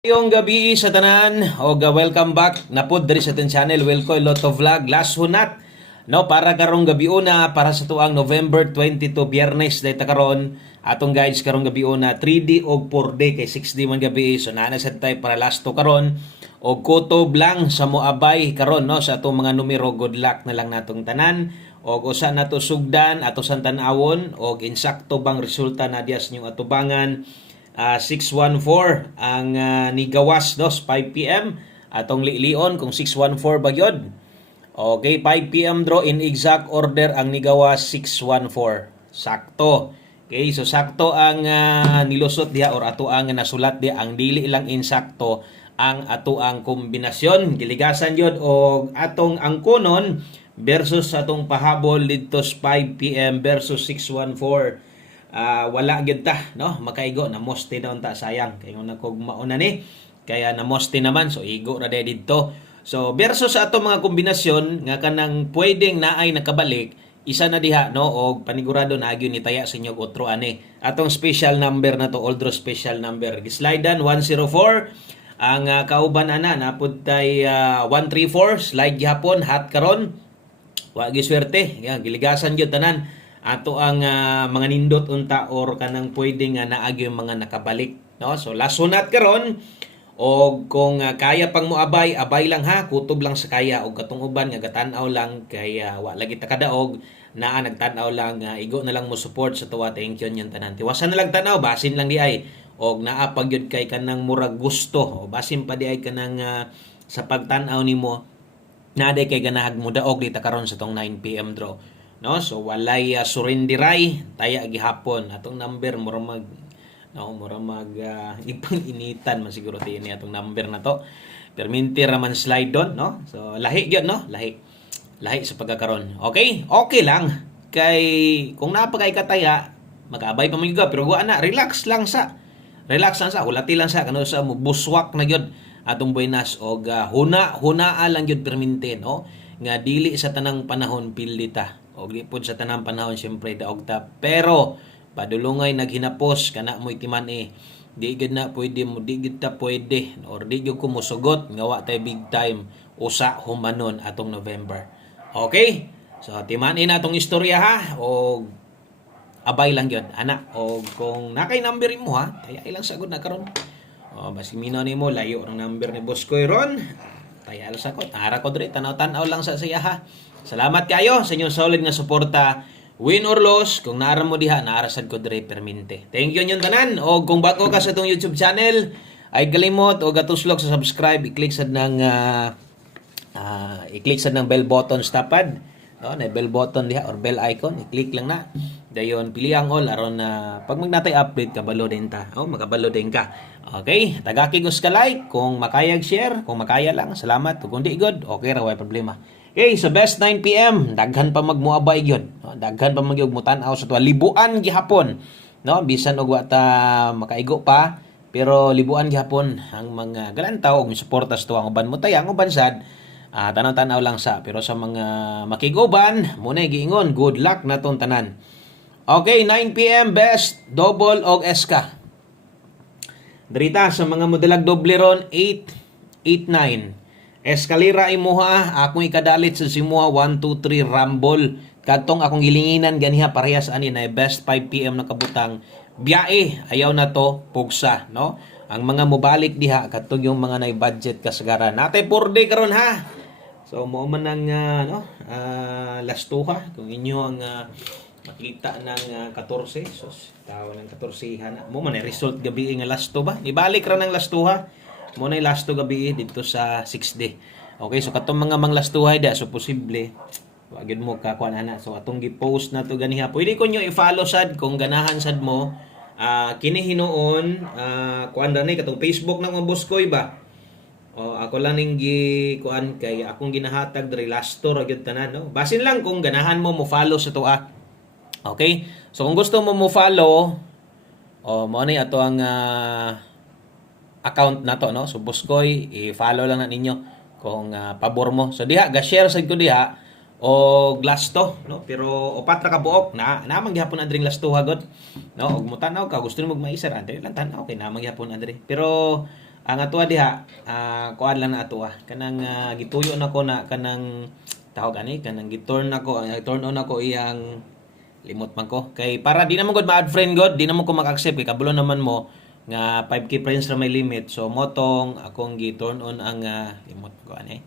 Yung gabi sa tanan o welcome back na pod diri sa ating channel Welco Lotto Vlog last hunat no para karong gabi una para sa tuang November 22 Biyernes dayta karon atong guys karong gabi una 3D og 4D kay 6D man gabi so naa na sad tay para last to karon og kutob lang sa moabay karon no sa atong mga numero good luck na lang natong tanan og usa nato sugdan ato sang tan-awon og insakto bang resulta na dias inyong atubangan. 614 ang nigawas dos 5 PM atong lion kung 614 ba gyud. Okay, 5 PM draw in exact order ang nigawas 614. Sakto. Okay, so sakto ang nilusot diha or ato ang nasulat diha ang dili lang insakto ang ato ang kombinasyon. Giligasan yun og atong angkonon versus atong pahabol dito 5 PM versus 614. Wala gyud ta no makaigo na moste na unta sayang kay una kog mauna ni kaya na moste naman so igo ra day didto so versus sa ato mga kombinasyon nga kanang pwedeng naay nakabalik isa na diha no og panigurado na agyo ni taya sa inyo otro ani atong special number na to old draw special number gislidean 104 ang kauban ana napud tay 134 slide gihapon hat karon wa gyud swerte yan giligasan gyud tanan ato ang mga nindot unta or kanang pwede nga naagi yung mga nakabalik no so lasunat karon og kung kaya pang moabay abay lang ha kutob lang sa kaya og katong uban nga gatan-aw lang kay wa lagi ta kadaog naa nagtan-aw lang igo na lang mo support sa tuwa thank you nyon tanan tiwasan na lang tan-aw basin lang di ay og naa pag gyud kay kanang murag gusto o basin pa di ay kanang sa pagtan-aw nimo na day kay ganahag mo daog di ta karon sa tong 9 PM draw no so walay surindiray taya gihapon atong number mura mag ipang initan man siguro ini atong number na to perminti ra man slide don no so lahi gyud no lahi sa pagkakaron okay lang kay kung napagay kataya mag-abay pa man gyud pero guwa na relax lang sa ulati lang sa kano sa buswak na gyud atong buenas og hunaa lang gyud perminti no nga dili sa tanang panahon pildita og di pod sa tanang panahon syempre daog ta pero padulungay naghinapos kana mo itiman di gid na pwede mo di gid ta pwede or di gyud ko mosugot nga wa tay big time usa humanon atong November okay so timan na atong istorya ha og abay lang gyud ana og kung nakay number mo ha kaya ilang sagod na karon basi minaw nimo layo ang number ni Boss Koy ron kaya alas ako ara ko dre tanaw-tanaw lang sa siya ha. Salamat kayo sa inyong solid nga suporta. Win or loss, kung naara mo diha, naarasad ko dire perminte. Thank you nyon tanan. O kung bago ka sa itong YouTube channel, ay galimot o gatuslog sa subscribe, i-click sad ng bell button sa tapad. No, na bell button diha or bell icon, i-click lang na. Dayon pili ang all aron na pag magnatay update kabalo din ta. Makabalo din ka. Okay, tagaki gus ka like kung makayag share, kung makaya lang. Salamat. Kung di good, okay ra way problema. Okay, sa best 9 PM, daghan pa magmuabay gyud. No, daghan pa magyug mutan-aw sa tuwa libuan gihapon. No, bisan og wa ta makaigo pa, pero libuan gihapon ang mga galantaw og misuporta sa tuwa uban mo tayang uban sad. Tanaw-tanaw lang sa pero sa mga makiguban, muna giingon, good luck naton tanan. Okay, 9 PM best double og SK. Drita sa mga modelag doble ron 8 8 9. Eskalera imuha akong ikadalit sa simuha 1 2 3 rumble kadtong akong gilinginan ganiha parehas ani na best 5 PM na kabutang biyae ayaw na to pugsa no ang mga mobalik diha kadtong yung mga nay budget kasagaran natay 4D karon ha so mo man ang lastuha kung inyo ang makita ng 14 so tawo ng 14 na mo man result gabi nga lasto ba ibalik ra ng lastuha mo na lasto gabi dito sa 6D. Okay, so katong mga manglastuhay da so posible wa gyud mo kakuan ana. So atong gi-post na to ganiha. Pwede ko nyo i-follow sad kung ganahan sad mo. Kini hinuon kuan ra ni katong Facebook nang Boss Koy ba. Ako lang ning kuan kay akong ginahatag diri lasto ra gyud tanan no. Basin lang kung ganahan mo follow sa tuwa. Okay? So kung gusto mo follow mo ni ato ang account na to no so Boss Koy i-follow lang na ninyo kung pabor mo so diha ga-share sad ko diha o lasto no pero upat ra ka buok na namang gihapon andring lasto hagod no og mo tan-aw ka gusto mo magmaisar andre lang tan-aw kay namang gihapon andre pero Ang atua diha, kuan lang na atua. Kanang gituyo na ko na kanang tawag ani, kanang giturn ako, turn on ako iyang limot man ko. Kay para di naman gud ma-add friend god, di naman ko mag-accept kay kabalo naman mo nga 5k friends ra may limit. So motong akong gi-turn on ang limot ko ani.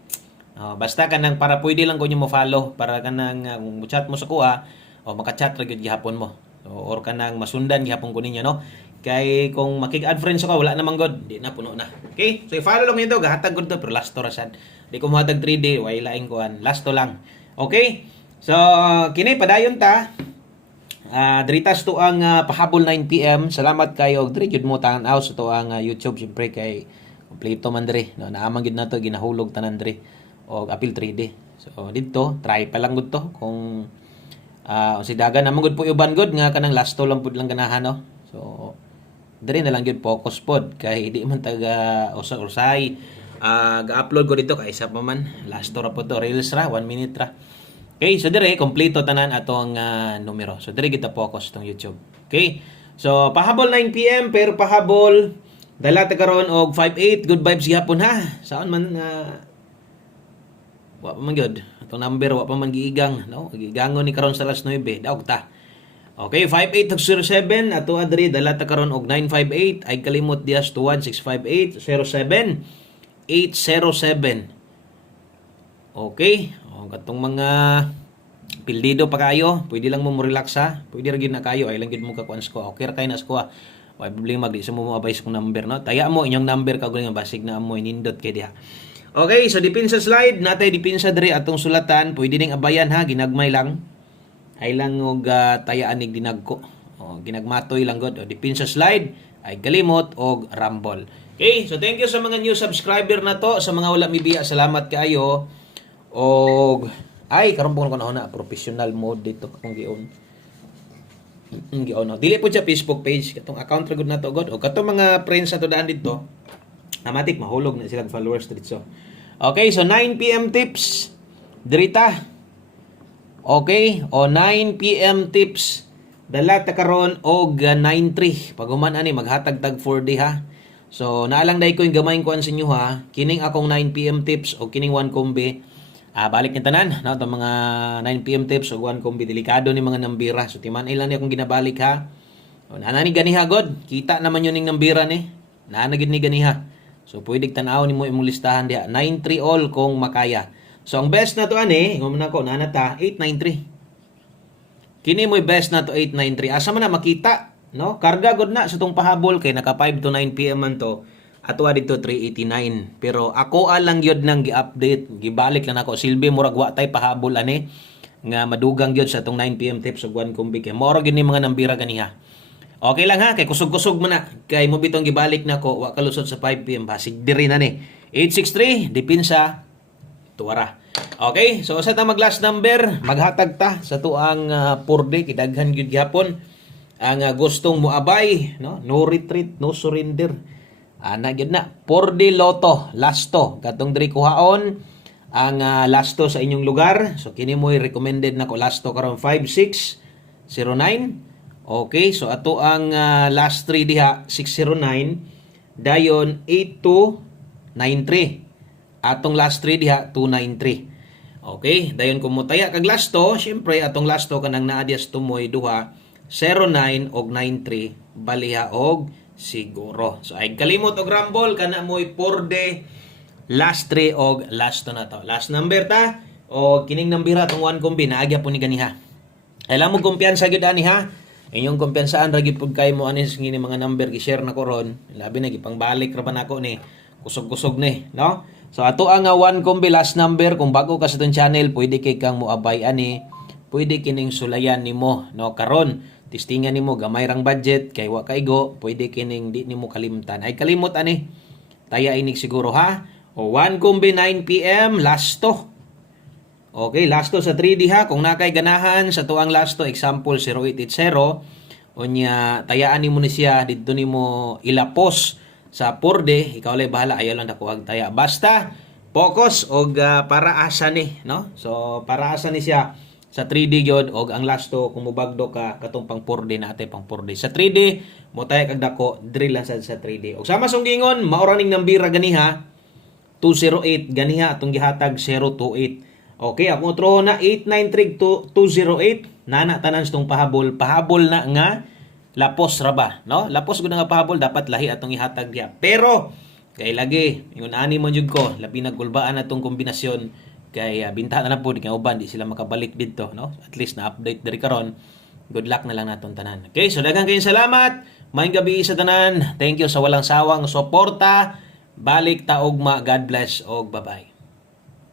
Basta kanang para pwede lang ko nyo mo follow para kanang kung chat mo sa kuha o maka-chat ra gyud gihapon mo. So, or kanang masundan gihapon ko ninyo no. Kay kung makik-add friends ako, wala namang god, di na puno na. Okay? So i-follow lang nito, gahatag gud to pero last to ra sad. Di ko mohatag 3D, way laing kuan, last to lang. Okay? So kini padayon ta. Dritas to ang pahabol 9 PM. Salamat kayo og diri gyud mo tan-aw sa to ang YouTube syempre kay kompleto man diri no. Naamang gyud nato ginahulog tanan diri og apil 3D. So dito try pa lang gud to kung si dagan naman gud po uban gud nga kanang last to lang pud lang ganahan no. So diri na lang gyud focus pod kay di man taga usay ga-upload ko dito kay isa pa man last to ra pod to reels ra 1 minute ra. Okay, so dire kompleto tanan atong numero. So dire kita focus tong YouTube. Okay? So pahabol 9 PM pero pahabol dala ta karon og 58 good vibes gihapon ha. Saon man wa pa man gyud atong number wa pa man giigang no. Giigangon ni karon sa alas 9 daog ta. Okay, 5807 ato adri dala ta karon og 958 ay kalimot dias tuwan 658 07 807. Okay, katong mga pildido pa kayo, pwede lang mo relax ha. Pwede ra gyud na kayo ay lang gyud mo ka kuan ko. Okay ra kay nas ko. Why problema di sa mo advice kong number no. Taya mo inyong number kag nga basig na mo inindot kay diha. Okay, so dipin sa slide natay dipin sa diri atong sulatan, pwede ning abayan ha, ginagmay lang. Ay lang og tayaan nig dinagko. Ginagmatoy lang god. Dipin sa slide ay kalimot og rumble. Okay, so thank you sa mga new subscriber na to, sa mga wala mibiya, salamat kaayo. Og ay karon po ko na professional mode dito akong gion. Dili po siya Facebook page, katong account ra gud nato god. O katong mga friends sa to daan dito, amatik mahulog na silang followers dito. Okay, so 9 PM tips. Dirita. Okay, o 9 PM tips. Dala ta karon og 9-3. Paguman ani maghatag tag 4D ha. So naalang dai ko yung gamay kuan sa inyo ha. Kining akong 9 PM tips o kining 1 kombi. Balik ni tanan no, itong mga 9 PM tips o 1 kombi delikado ni mga nambira. So timan ilan ni akong ginabalik ha. O nana ni ganiha god. Kita naman yun ning nambira ni. Nana gid ni ganiha. So pwede tan-aw nimo imong listahan diha 9-3 all kung makaya. So ang best na to ani, ngumon nako nana ta 893. Kini mo best na to 893. Asa man na makita, no? Karga gud na sa tong pahabol kay naka 5 to 9 PM man to. Ato dito 389. Pero ako alang gyud nang gi-update, gibalik lang ako silbi murag wa tay pahabol ani nga madugang gyud sa tong 9 PM tips ug 1 kombi kay moro gyud ni mga nambira ganiha. Okay lang ha, kay kusog-kusog man na. Kay mo bitong gibalik nako wa kalusot sa 5 PM basig diri na ni. 863 dipinsa tuwara. Okay, so sa ta mag last number, maghatag ta sa tuang 4D kidaghan gyud gihapon ang gustong moabay, no? No retreat, no surrender. Ana gyud na 4D Lotto, lasto. Katong diri kuhaon ang lasto sa inyong lugar. So kini mo recommended nako lasto karon 5609. Okay, so ato ang last 3 diha 609 dayon 8293. Atong last 3 diha 293. Okay, dayon kung mutaya kag lasto, syempre atong lasto kanang naa dias tumoy duha 09 og 93 baliha og siguro. So ay kalimot og rumble kana moy 4D last 3 og last to na to. Last number ta o kining nambira tong 1 kombi naagya po ni ganiha. Alam mo kumpiyansa gyud ani ha. Inyong kumpiyansaan ra gyud pud kay mo ani ngini mga number gi-share na ko ron. Labi na gipangbalik ra ba nako ni kusog-kusog ni, no? So ato ang 1 kombi last number kung bago ka sa itong channel, pwede kay kang moabay ani, pwede kining sulayan nimo no karon. Testingan nimo gamay rang budget kay wa kaigo, pwede kining di nimo kalimtan. Ay kalimot ani. Taya inig siguro ha. O 1 kombi 9 PM last to. Okay, last to sa 3D ha. Kung nakay ganahan sa tuang last to, example 0880, unya tayaan nimo ni siya didto nimo ilapos sa 4D, ikaw lay bahala, ayaw lang dako ag taya. Basta focus og para asa ni, no? So para asa ni siya sa 3D gyud og ang last to kung mobagdo ka katong pang 4D na ate pang 4D. Sa 3D Motay kag dako drill lang sad sa 3D. Ug sama sunggingon, maoraning nambira ganiha 208 ganiha atong gihatag 028. Okay, ako otro na 893-208 nana tanan stong pahabol na nga lapos ra ba, no? Lapos gud nga pahabol dapat lahi atong ihatag diha. Pero kay lagi ingon ani mo jud ko labi nagkulbaan atong kombinasyon kay binta na pud kay uban di sila makabalik didto, no? At least na update diri karon. Good luck na lang naton tanan. Okay, so daghang kayong salamat. Maayong gabi sa tanan. Thank you sa walang sawang suporta. Balik ta ugma. God bless og bye-bye.